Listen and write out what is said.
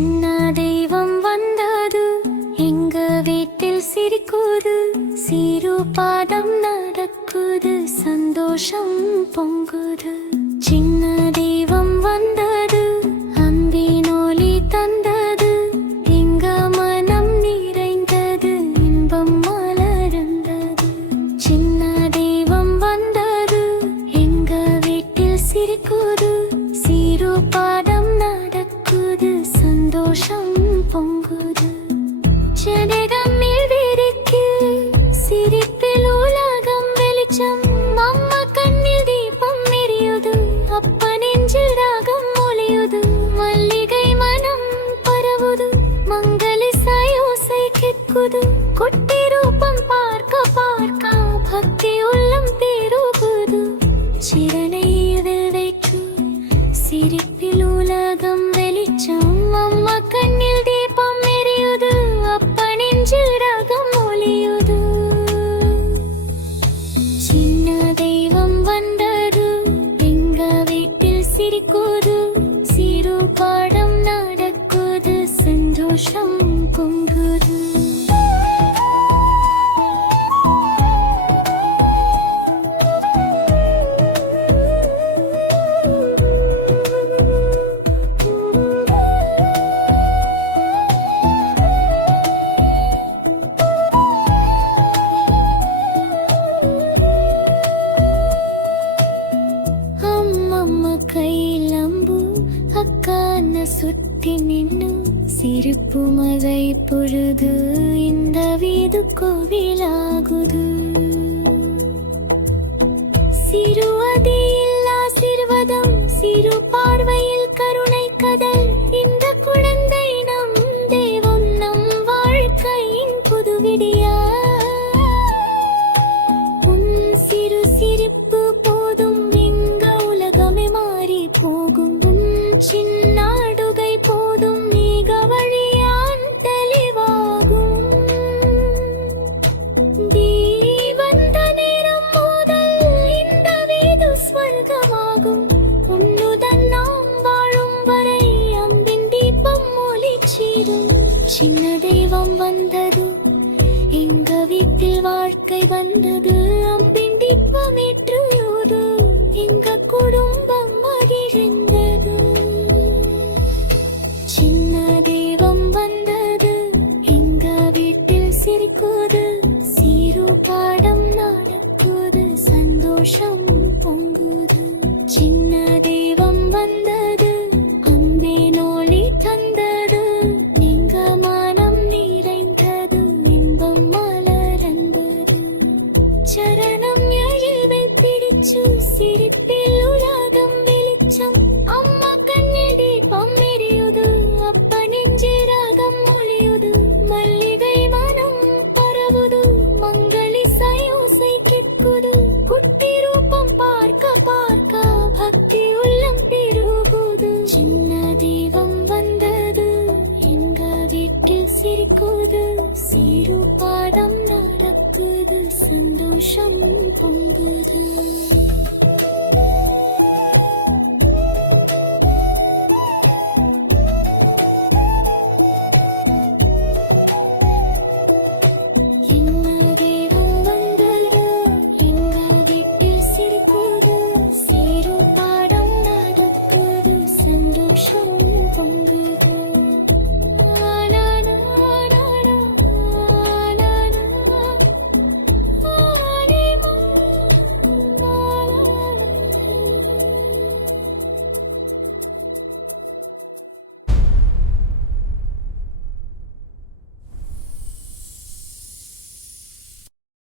சின்ன தெய்வம் வந்தது எங்க வீட்டில் சிரிக்குது சீரு பாதம் நடக்குது சந்தோஷம் பொங்குது சின்ன தெய்வம் வந்தது அன்பின் ஒளி தந்தது எங்க மனம் நிறைந்தது இன்பம் மலர்ந்தது சின்ன தெய்வம் வந்தது எங்க வீட்டில் சிரிக்குது சீரு பாதம் நடக்குது சந்தோஷம் பொங்குது ஜனதம்மில் விரிக்கு சிரிப்பில் உலகம் வெளிச்சம் அம்மா கண்ணில் தீபம் எரியுது அப்பா நெஞ்சில் ராகம் ஒலியுது மல்லிகை மனம் பரவுது மங்களிசாய் ஓசை கேட்குது குட்டி ரூபம் பார்க்க பார்க்க பக்தி உள்ளம் பெருகுது சிறனையில் வைத்து சிரிப்பில் உலகம் வெளிச்சம் அம்மா கண்ணில் தீபம் எரியுது அப்பா நெஞ்சில் ராகம் ஒலியுது சின்ன தெய்வம் வந்தது எங்க வீட்டில் சிரிக்குது சிறு பாடம் நடக்குது சந்தோஷம் பொங்குது ಕೈಲಂಬು ಅಕ್ಕನ ಸುತ್ತಿ ನಿನ್ನು ಸಿರಿಪು ಮಗೈ பொழுது இந்த வீடு கோவிலாகுது சிறுவதில் ஆசீர்வாதம் சிறு பார்வையில் கருணை கதல் இந்த குழந்தை நம் தேவன் நம் வாழ்க்கையின் புதுவிடியா உன் சிறு சிரிப்பு போதும் போகும் சின்னாடுகை போதும் நீக வழியான் தெளிவாகும் வந்த நேரம் முதல் இந்த வீடு ஸ்வர்க்கமாகும் உன்னுடன் நாம் வாழும் வரை அம்பின் தீபம் ஒளிச்சிடும் சின்ன தெய்வம் வந்தது எங்க வீட்டில் வாழ்க்கை வந்தது அம்பின் தீபம் ஏற்றுவது எங்க குடும்பம் மகிழ்ந்தது சின்ன தெய்வம் வந்தது எங்க வீட்டில் சிரிக்குது சீரு பாடம் நடக்குது சந்தோஷம் பொங்குது சின்ன தெய்வம் வந்தது அம்பின் ஒளி தந்தது எங்க மனம் நிறைந்தது இன்பம் மலர்ந்தது சரணம் எழுவை பிடிச்சு சிரிப்பில் உலகம் வெளிச்சம் அம்மா கண்ணில் தீபம் எரியுது அப்பா நெஞ்சில் ராகம் ஒலியுது மல்லிகை மனம் பரவுது மங்களிசாய் ஓசை கேட்குது குட்டி ரூபம் பார்க்க பார்க்க பக்தி உள்ளம் பெருகுது சின்ன தெய்வம் வந்தது எங்க வீட்டில் சிரிக்குது சிறு பாடம் நடக்குது சந்தோஷம் பொங்குது